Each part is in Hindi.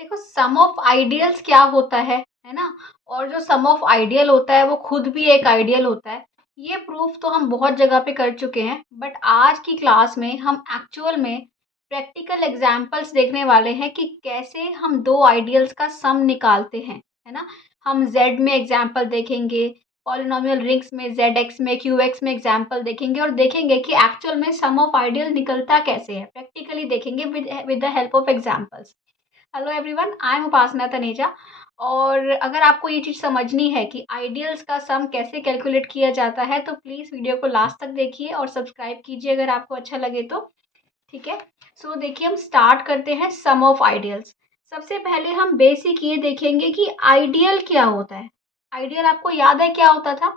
देखो सम ऑफ आइडियल्स क्या होता है ना? और जो सम ऑफ आइडियल होता है वो खुद भी एक आइडियल होता है। ये प्रूफ तो हम बहुत जगह पे कर चुके हैं, बट आज की क्लास में हम एक्चुअल में प्रैक्टिकल एग्जांपल्स देखने वाले हैं कि कैसे हम दो आइडियल्स का सम निकालते हैं, है ना? हम जेड में एग्जांपल देखेंगे, पॉलिनोमियल रिंग्स में, जेड एक्स में, क्यू एक्स में एग्जांपल देखेंगे और देखेंगे कि एक्चुअल में सम ऑफ आइडियल निकलता कैसे है। प्रैक्टिकली देखेंगे with the help of examples. Hello everyone, I am Upasana Taneja. और अगर आपको ये चीज़ समझनी है कि आइडियल्स का सम कैसे कैलकुलेट किया जाता है तो प्लीज़ वीडियो को लास्ट तक देखिए और सब्सक्राइब कीजिए अगर आपको अच्छा लगे तो। ठीक है, सो देखिए हम स्टार्ट करते हैं सम ऑफ आइडियल्स। सबसे पहले हम बेसिक ये देखेंगे कि आइडियल क्या होता है। आइडियल आपको याद है क्या होता था?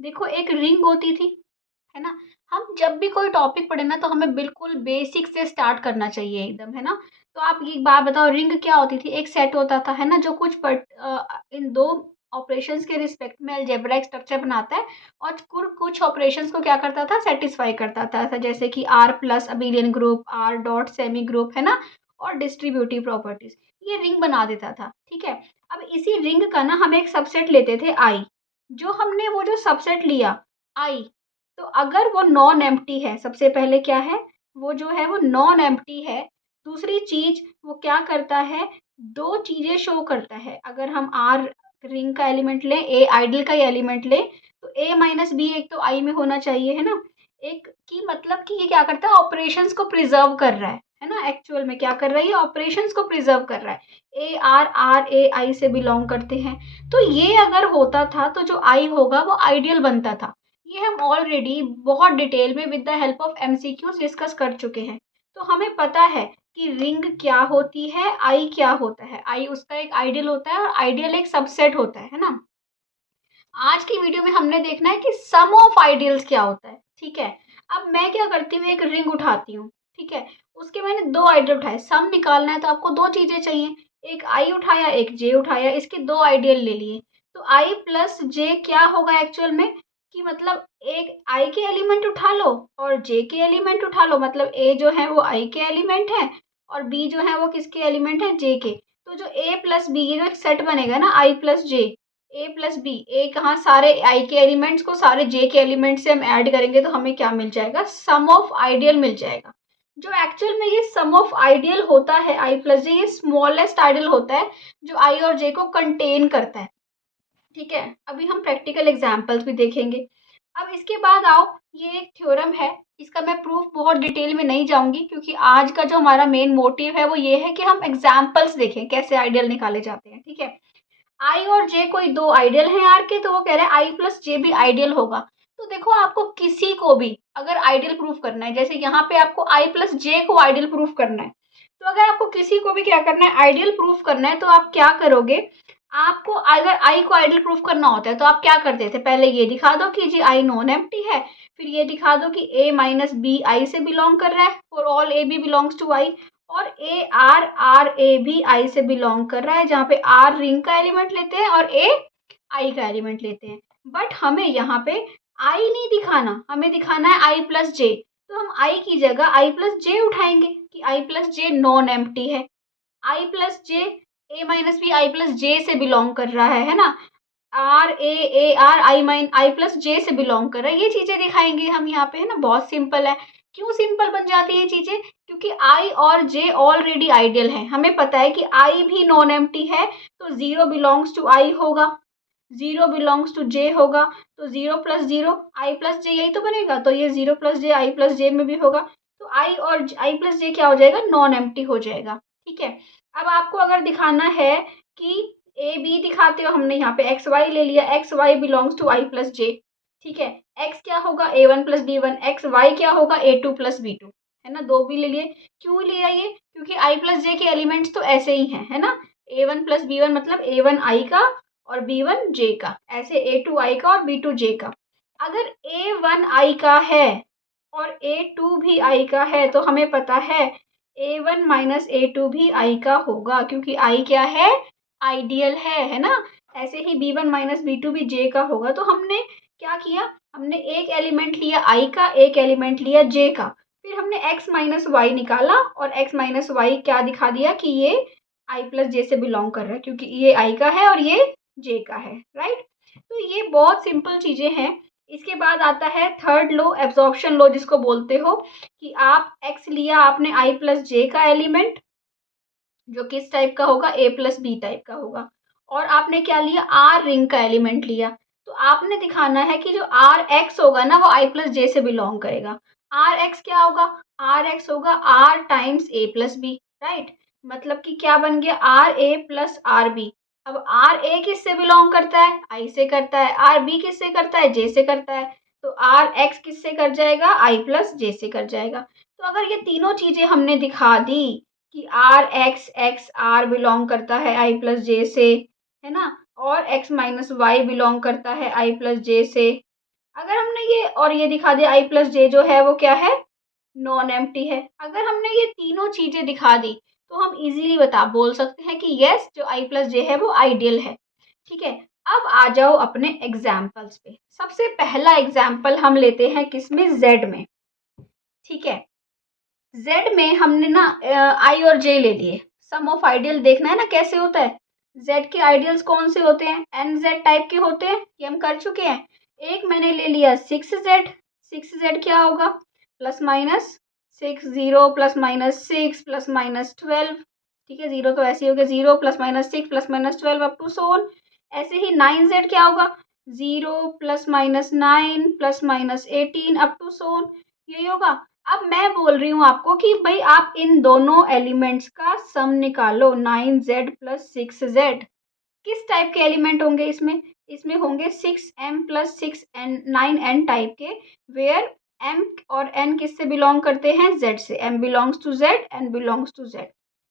देखो एक रिंग होती थी, है ना? हम जब भी कोई टॉपिक पढ़े ना तो हमें बिल्कुल बेसिक से स्टार्ट करना चाहिए एकदम, है ना? तो आप एक बात बताओ, रिंग क्या होती थी? एक सेट होता था, है ना? जो इन 2 ऑपरेशंस के रिस्पेक्ट में अलजेब्राइक स्ट्रक्चर बनाता है और कुछ ऑपरेशंस को क्या करता था? सैटिस्फाई करता था। ऐसा जैसे कि R plus abelian group, R dot semi group, है ना? और डिस्ट्रीब्यूटिव प्रॉपर्टीज, ये रिंग बना देता था। ठीक है, अब इसी रिंग का ना हम एक सबसेट लेते थे I। जो हमने वो जो सबसेट लिया I, तो अगर वो नॉन एम्प्टी है, सबसे पहले क्या है, वो जो है वो नॉन एम्प्टी है। दूसरी चीज वो क्या करता है, दो चीजें शो करता है। अगर हम आर रिंग का एलिमेंट लें, ए आइडल का एलिमेंट लें, तो ए माइनस बी एक तो आई में होना चाहिए, है ना? एक की मतलब कि ये क्या करता है, ऑपरेशंस को प्रिजर्व कर रहा है ना? एक्चुअल में क्या कर रहा है, ये ऑपरेशंस को प्रिजर्व कर रहा है। ए आर, आर ए आई से बिलोंग करते हैं। तो ये अगर होता था तो जो आई होगा वो आइडियल बनता था। ये हम ऑलरेडी बहुत डिटेल में with the help of MCQs discuss कर चुके हैं। तो हमें पता है कि रिंग क्या होती है, आई क्या होता है। आई उसका एक आइडियल होता है और आइडियल एक सबसेट होता है ना? आज की वीडियो में हमने देखना है कि सम ऑफ आइडियल्स क्या होता है। ठीक है, अब मैं क्या करती हूँ, एक रिंग उठाती हूँ। ठीक है, उसके मैंने दो आइडियल उठाए, सम निकालना है तो आपको दो चीजें चाहिए, एक आई उठाया एक जे उठाया, इसके दो आइडियल ले लिए। तो आई प्लस जे क्या होगा एक्चुअल में, कि मतलब एक आई के एलिमेंट उठा लो और जे के एलिमेंट उठा लो, मतलब ए जो है वो आई के एलिमेंट है और बी जो है वो किसके एलिमेंट है, जे के। तो जो ए प्लस बी, ये जो एक सेट बनेगा ना, आई प्लस जे, ए प्लस बी, ए कहाँ, सारे आई के एलिमेंट्स को सारे जे के एलिमेंट से हम ऐड करेंगे तो हमें क्या मिल जाएगा, सम ऑफ आइडियल मिल जाएगा। जो एक्चुअल में ये सम ऑफ आइडियल होता है आई प्लस जे, ये स्मॉलेस्ट आइडियल होता है जो आई और जे को कंटेन करता है। ठीक है, अभी हम प्रैक्टिकल एग्जाम्पल्स भी देखेंगे। अब इसके बाद आओ, ये एक थ्योरम है, इसका मैं प्रूफ बहुत डिटेल में नहीं जाऊंगी क्योंकि आज का जो हमारा मेन मोटिव है वो ये है कि हम एग्जाम्पल्स देखें कैसे आइडियल निकाले जाते हैं। ठीक है, आई और जे कोई दो आइडियल हैं आर के, तो वो कह रहे हैं आई प्लस जे भी आइडियल होगा। तो देखो आपको किसी को भी अगर आइडियल प्रूफ करना है, जैसे यहाँ पे आपको आई प्लस जे को आइडियल प्रूफ करना है, तो अगर आपको किसी को भी क्या करना है, आइडियल प्रूफ करना है, तो आप क्या करोगे, आपको अगर आई को आइडियल प्रूफ करना होता है तो आप क्या करते थे, पहले ये दिखा दो कि जी आई नॉन एम्प्टी है, फिर ये दिखा दो कि ए माइनस बी आई से बिलोंग कर रहा है और all a b belongs to I, और ए आर, आर ए भी आई से बिलोंग कर रहा है, जहाँ पे आर रिंग का एलिमेंट लेते हैं और ए आई का एलिमेंट लेते हैं। बट हमें यहाँ पे आई नहीं दिखाना, हमें दिखाना है आई प्लस जे। तो हम आई की जगह आई प्लस जे उठाएंगे कि I plus J non empty है। I plus J, a minus b I plus J से बिलोंग कर रहा है ना? R a r I plus J से बिलोंग कर रहा है, ये चीजें दिखाएंगे हम यहाँ पे, है ना? बहुत सिंपल है। क्यों सिंपल बन जाती है ये चीजें, क्योंकि आई और जे ऑलरेडी आइडियल है। हमें पता है कि आई भी नॉन एम्प्टी है, तो जीरो बिलोंग्स टू आई होगा, जीरो बिलोंग्स टू जे होगा, तो जीरो प्लस जीरो आई प्लस जे, यही तो बनेगा। तो ये जीरो प्लस जे आई प्लस जे में भी होगा, तो आई और आई प्लस जे क्या हो जाएगा, नॉन एम्प्टी हो जाएगा। ठीक है, अब आपको अगर दिखाना है कि ए बी दिखाते हो, हमने यहाँ पे एक्स वाई ले लिया, x y belongs to I plus J. ठीक है, एक्स क्या होगा, a one plus b one, x y क्या होगा, a two plus b two, है ना? दो भी ले लिए। क्यों लिया ये, क्योंकि आई प्लस जे के एलिमेंट्स तो ऐसे ही हैं, है ना? ए वन प्लस बी वन मतलब ए वन आई का और बी वन जे का, ऐसे ए टू आई का और बी टू जे का। अगर ए वन आई का है और ए टू भी आई का है तो हमें पता है ए वन माइनस ए टू भी आई का होगा, क्योंकि आई क्या है, आइडियल है ना? ऐसे ही b one minus b two भी जे का होगा। तो हमने क्या किया, हमने एक एलिमेंट लिया आई का, एक एलिमेंट लिया जे का, फिर हमने x माइनस वाई निकाला और x माइनस वाई क्या दिखा दिया कि ये i प्लस जे से बिलोंग कर रहा है, क्योंकि ये i का है और ये j का है, राइट। तो ये बहुत सिंपल चीज़ें हैं। इसके बाद आता है थर्ड लॉ, एब्जॉर्प्शन लॉ जिसको बोलते हो, कि आप x लिया आपने i प्लस जे का एलिमेंट, जो किस टाइप का होगा, a प्लस बी टाइप का होगा, और आपने क्या लिया, r रिंग का एलिमेंट लिया। तो आपने दिखाना है कि जो आर एक्स होगा ना वो i प्लस जे से बिलोंग करेगा। आर एक्स क्या होगा, आर एक्स होगा r times a plus b, right. मतलब कि क्या बन गया, r a plus r b. अब आर ए किससे बिलोंग करता है, i से करता है, आर बी किससे करता है, j से करता है। तो आर एक्स किससे कर जाएगा, i प्लस जे से कर जाएगा। तो अगर ये तीनों चीजें हमने दिखा दी कि r x x r belong करता है आई प्लस जे से, है ना, और एक्स माइनस वाई बिलोंग करता है आई प्लस जे से। अगर हमने ये और ये दिखा दिया आई प्लस जे जो है वो क्या है, नॉन एम्प्टी है। अगर हमने ये तीनों चीजें दिखा दी तो हम इजीली बोल सकते हैं कि यस जो आई प्लस जे है वो आइडियल है। ठीक है, अब आ जाओ अपने एग्जाम्पल्स पे। सबसे पहला एग्जाम्पल हम लेते हैं किसमें, जेड में। ठीक है, Z में हमने ना I और J ले लिए। सम ऑफ आइडियल देखना है ना कैसे होता है। Z के आइडियल्स कौन से होते हैं, NZ टाइप के होते हैं, ये हम कर चुके हैं। एक मैंने ले लिया 6Z, 6Z क्या होगा, plus minus 6, 0 plus minus 6 plus minus 12। ठीक है, 0 तो ऐसे ही हो गया, 0 plus minus 6 plus minus 12 up to so on. ऐसे ही 9Z क्या होगा, 0 plus minus 9 plus minus 18 up to so on, यही होगा। अब मैं बोल रही हूँ आपको कि भाई आप इन दोनों एलिमेंट्स का सम निकालो, 9Z प्लस 6Z। किस टाइप के एलिमेंट होंगे इसमें, इसमें होंगे 6m plus 6n 9n type के, वेयर m और n किससे बिलोंग करते हैं, z से। m belongs to z, n belongs to z।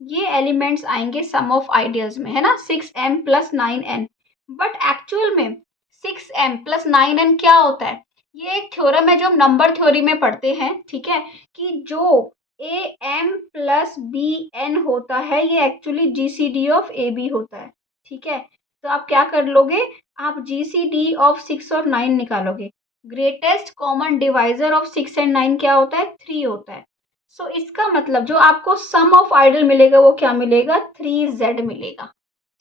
ये एलिमेंट्स आएंगे सम ऑफ आइडियल्स में, है ना, 6m plus 9n। But actual में 6m प्लस 9n क्या होता है, ये एक थ्योरम है जो हम नंबर थ्योरी में पढ़ते हैं। ठीक है, कि जो a m plus b n होता है ये actually GCD of a b होता है। ठीक है, तो आप क्या कर लोगे, आप जीसीडी ऑफ 6 और 9 निकालोगे। Greatest common divisor of 6 and 9 क्या होता है, 3 होता है। सो इसका मतलब जो आपको सम ऑफ आइडियल मिलेगा वो क्या मिलेगा, 3Z मिलेगा।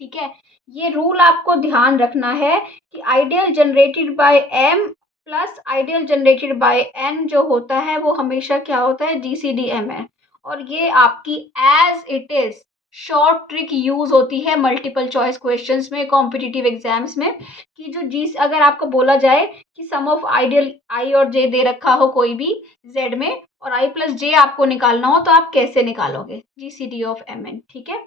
ठीक है, ये रूल आपको ध्यान रखना है कि ideal generated by m plus ideal generated by n जो होता है वो हमेशा क्या होता है, जीसीडी एम है। और ये आपकी as it is short trick use होती है मल्टीपल चॉइस क्वेश्चंस में, कॉम्पिटिटिव एग्जाम्स में, कि जो जी अगर आपको बोला जाए कि सम ऑफ आइडियल आई और जे दे रखा हो कोई भी जेड में और आई प्लस जे आपको निकालना हो तो आप कैसे निकालोगे, जीसीडी ऑफ एम एन। ठीक है,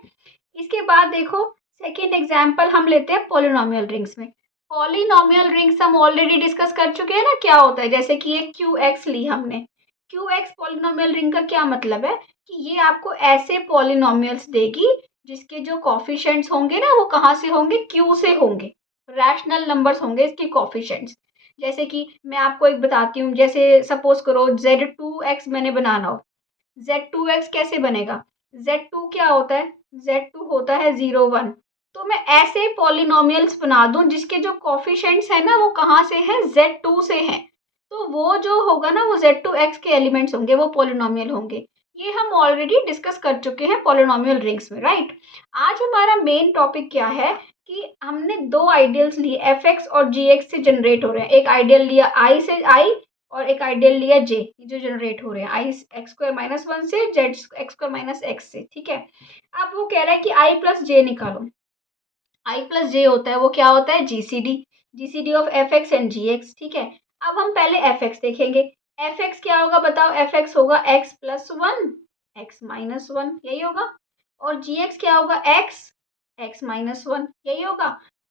इसके बाद देखो सेकेंड एग्जाम्पल हम लेते हैं पॉलिनोमियल रिंग्स में। पॉलिनोमियल रिंग्स हम ऑलरेडी डिस्कस कर चुके हैं ना, क्या होता है, जैसे कि ये क्यू एक्स ली हमने। क्यू एक्स पॉलिनोमियल रिंग का क्या मतलब है कि ये आपको ऐसे पॉलिनोमियल्स देगी जिसके जो कॉफिशिएंट्स होंगे ना वो कहाँ से होंगे, क्यू से होंगे। रैशनल नंबर्स होंगे इसके कॉफिशिएंट्स। जैसे कि मैं आपको एक बताती हूँ, जैसे सपोज करो Z2x मैंने बनाना हो। Z2x कैसे बनेगा, Z2 क्या होता है, Z2 होता है 0 1। तो मैं ऐसे पॉलिनोमियल्स बना दूं जिसके जो कॉफिशिएंट्स है ना वो कहाँ से हैं, Z2 से हैं। तो वो जो होगा ना वो Z2x के एलिमेंट्स होंगे, वो पॉलिनोमियल होंगे। ये हम ऑलरेडी डिस्कस कर चुके हैं पॉलिनोमियल रिंग्स में, राइट। आज हमारा मेन टॉपिक क्या है कि हमने दो आइडियल्स लिए fx और gx से जनरेट हो रहे हैं। एक आइडियल लिया i से i और एक आइडियल लिया j, जो जनरेट हो रहे हैं आई एक्स स्क्वायर माइनस 1 से Z x square minus x से। ठीक है, अब वो कह रहा है कि i प्लस जे निकालो। i प्लस जे होता है वो क्या होता है, GCD of f x and g x. ठीक है, अब हम पहले एफ एक्स देखेंगे। एफ एक्स क्या होगा बताओ, एफ एक्स होगा एक्स प्लस 1 एक्स माइनस 1, यही होगा। और जी एक्स क्या होगा, एक्स एक्स माइनस 1, यही होगा।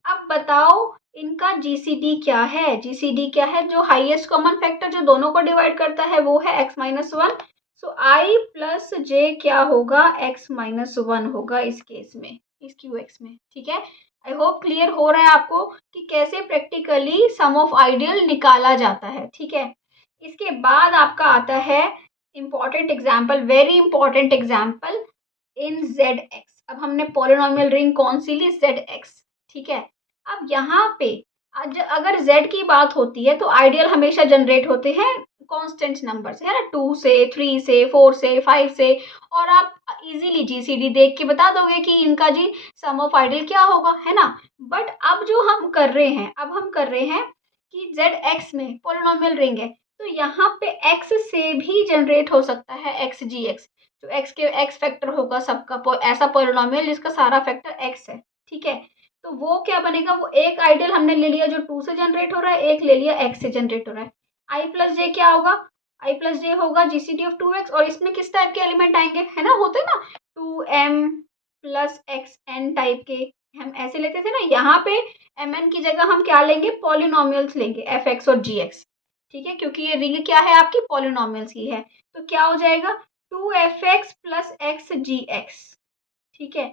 अब बताओ इनका जीसीडी क्या है, जीसीडी क्या है, जो हाईएस्ट कॉमन फैक्टर जो दोनों को डिवाइड करता है वो है एक्स माइनस 1। सो आई प्लस जे क्या होगा, एक्स माइनस 1 होगा इस केस में, इस क्यू एक्स में। ठीक है, आई होप क्लियर हो रहा है आपको कि कैसे प्रैक्टिकली सम ऑफ आइडियल निकाला जाता है। ठीक है, इसके बाद आपका आता है important example, very important example in Z x. अब हमने पॉलिनोमियल रिंग कौन सी ली, जेड एक्स। ठीक है, अब यहाँ पे आज अगर z की बात होती है तो आइडियल हमेशा जनरेट होते हैं कांस्टेंट नंबर से, है ना, 2 से, 3 से, 4 से, 5 से। और आप इजीली जीसीडी देख के बता दोगे कि इनका जी सम ऑफ आइडियल क्या होगा, है ना। बट अब जो हम कर रहे हैं, अब हम कर रहे हैं कि जेड एक्स में पोलिनोमियल रिंग है, तो यहाँ पे एक्स से भी जनरेट हो सकता है एक्स जी एक्स, जो एक्स के एक्स फैक्टर होगा सबका, ऐसा पोलिनोमियल जिसका सारा फैक्टर एक्स है, ठीक है। तो वो क्या बनेगा, वो एक आइडियल हमने ले लिया जो 2 से जनरेट हो रहा है, एक ले लिया x से जनरेट हो रहा है। i प्लस जे क्या होगा, i प्लस जे होगा जीसीडी ऑफ 2x, और इसमें किस टाइप के एलिमेंट आएंगे, है ना, होते ना 2m plus x N type के, हम ऐसे लेते थे ना। यहाँ पे mn की जगह हम क्या लेंगे, पॉलिनोमियल्स लेंगे, fx और gx, ठीक है, क्योंकि ये रिंग क्या है आपकी, पॉलिनोमियल्स की है। तो क्या हो जाएगा 2fx प्लस एक्स जी एक्स, ठीक है।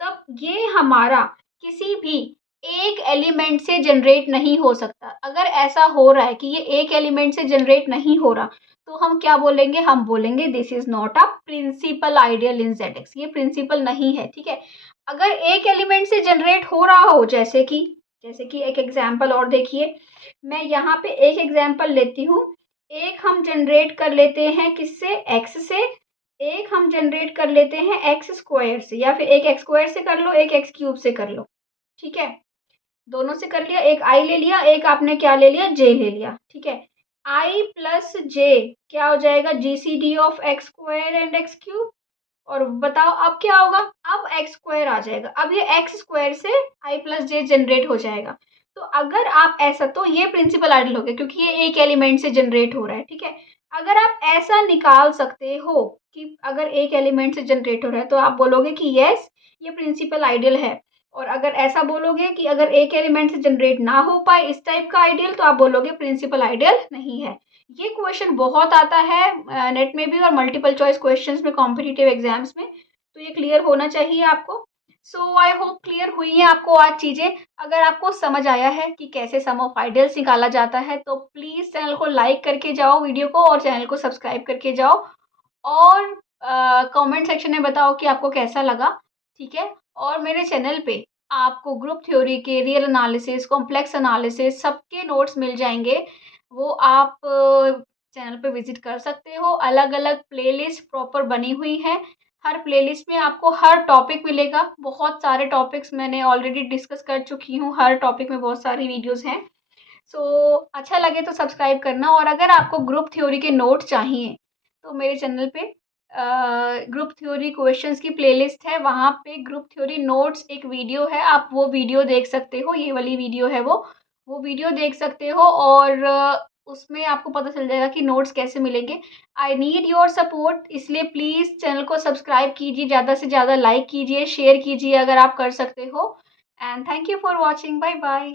तब ये हमारा किसी भी एक एलिमेंट से जनरेट नहीं हो सकता। अगर ऐसा हो रहा है कि ये एक एलिमेंट से जनरेट नहीं हो रहा, तो हम क्या बोलेंगे, हम बोलेंगे this is not a principal ideal in ZX, ये प्रिंसिपल नहीं है, ठीक है। अगर एक एलिमेंट से जनरेट हो रहा हो, जैसे कि एक एग्जाम्पल और देखिए, मैं यहाँ पे एक एग्जाम्पल लेती हूँ। एक हम जनरेट कर लेते हैं किससे, एक्स से, एक हम जनरेट कर लेते हैं एक्स स्क्वायर से, या फिर एक एक्स स्क्वायर से कर लो, एक एक्स क्यूब से कर लो, ठीक है। दोनों से कर लिया, एक आई ले लिया, एक आपने क्या ले लिया, जे ले लिया, ठीक है। आई प्लस जे क्या हो जाएगा, GCD of x square and x cube. और बताओ अब क्या होगा, अब एक्स स्क्वायर आ जाएगा, अब ये एक्स स्क्वायर से आई प्लस जे जनरेट हो जाएगा। तो अगर आप ऐसा, तो ये प्रिंसिपल आइडियल हो गया क्योंकि ये एक एलिमेंट से जनरेट हो रहा है, ठीक है। अगर आप ऐसा निकाल सकते हो कि अगर एक एलिमेंट से जनरेट हो रहा है, तो आप बोलोगे कि यस ये प्रिंसिपल आइडियल है। और अगर ऐसा बोलोगे कि अगर एक एलिमेंट से जनरेट ना हो पाए इस टाइप का आइडियल, तो आप बोलोगे प्रिंसिपल आइडियल नहीं है। ये क्वेश्चन बहुत आता है नेट में भी और मल्टीपल चॉइस क्वेश्चंस में कॉम्पिटिटिव एग्जाम्स में, तो ये क्लियर होना चाहिए आपको। सो आई होप क्लियर हुई है आपको आज चीज़ें। अगर आपको समझ आया है कि कैसे सम ऑफ आइडियल्स निकाला जाता है, तो प्लीज़ चैनल को लाइक करके जाओ वीडियो को, और चैनल को सब्सक्राइब करके जाओ, और कमेंट सेक्शन में बताओ कि आपको कैसा लगा, ठीक है। और मेरे चैनल पे आपको ग्रुप थ्योरी के, रियल एनालिसिस, कॉम्प्लेक्स एनालिसिस सबके नोट्स मिल जाएंगे। वो आप चैनल पे विजिट कर सकते हो। अलग अलग प्लेलिस्ट प्रॉपर बनी हुई है, हर प्लेलिस्ट में आपको हर टॉपिक मिलेगा। बहुत सारे टॉपिक्स मैंने ऑलरेडी डिस्कस कर चुकी हूँ, हर टॉपिक में बहुत सारी वीडियोज़ हैं। सो अच्छा लगे तो सब्सक्राइब करना। और अगर आपको ग्रुप थ्योरी के नोट चाहिए, तो मेरे चैनल पे ग्रुप थ्योरी क्वेश्चंस की प्लेलिस्ट है, वहाँ पे ग्रुप थ्योरी नोट्स एक वीडियो है, आप वो वीडियो देख सकते हो, ये वाली वीडियो है वो वीडियो देख सकते हो। और उसमें आपको पता चल जाएगा कि नोट्स कैसे मिलेंगे। आई नीड योर सपोर्ट, इसलिए प्लीज़ चैनल को सब्सक्राइब कीजिए, ज़्यादा से ज़्यादा लाइक कीजिए, शेयर कीजिए अगर आप कर सकते हो। And thank you for watching, bye bye.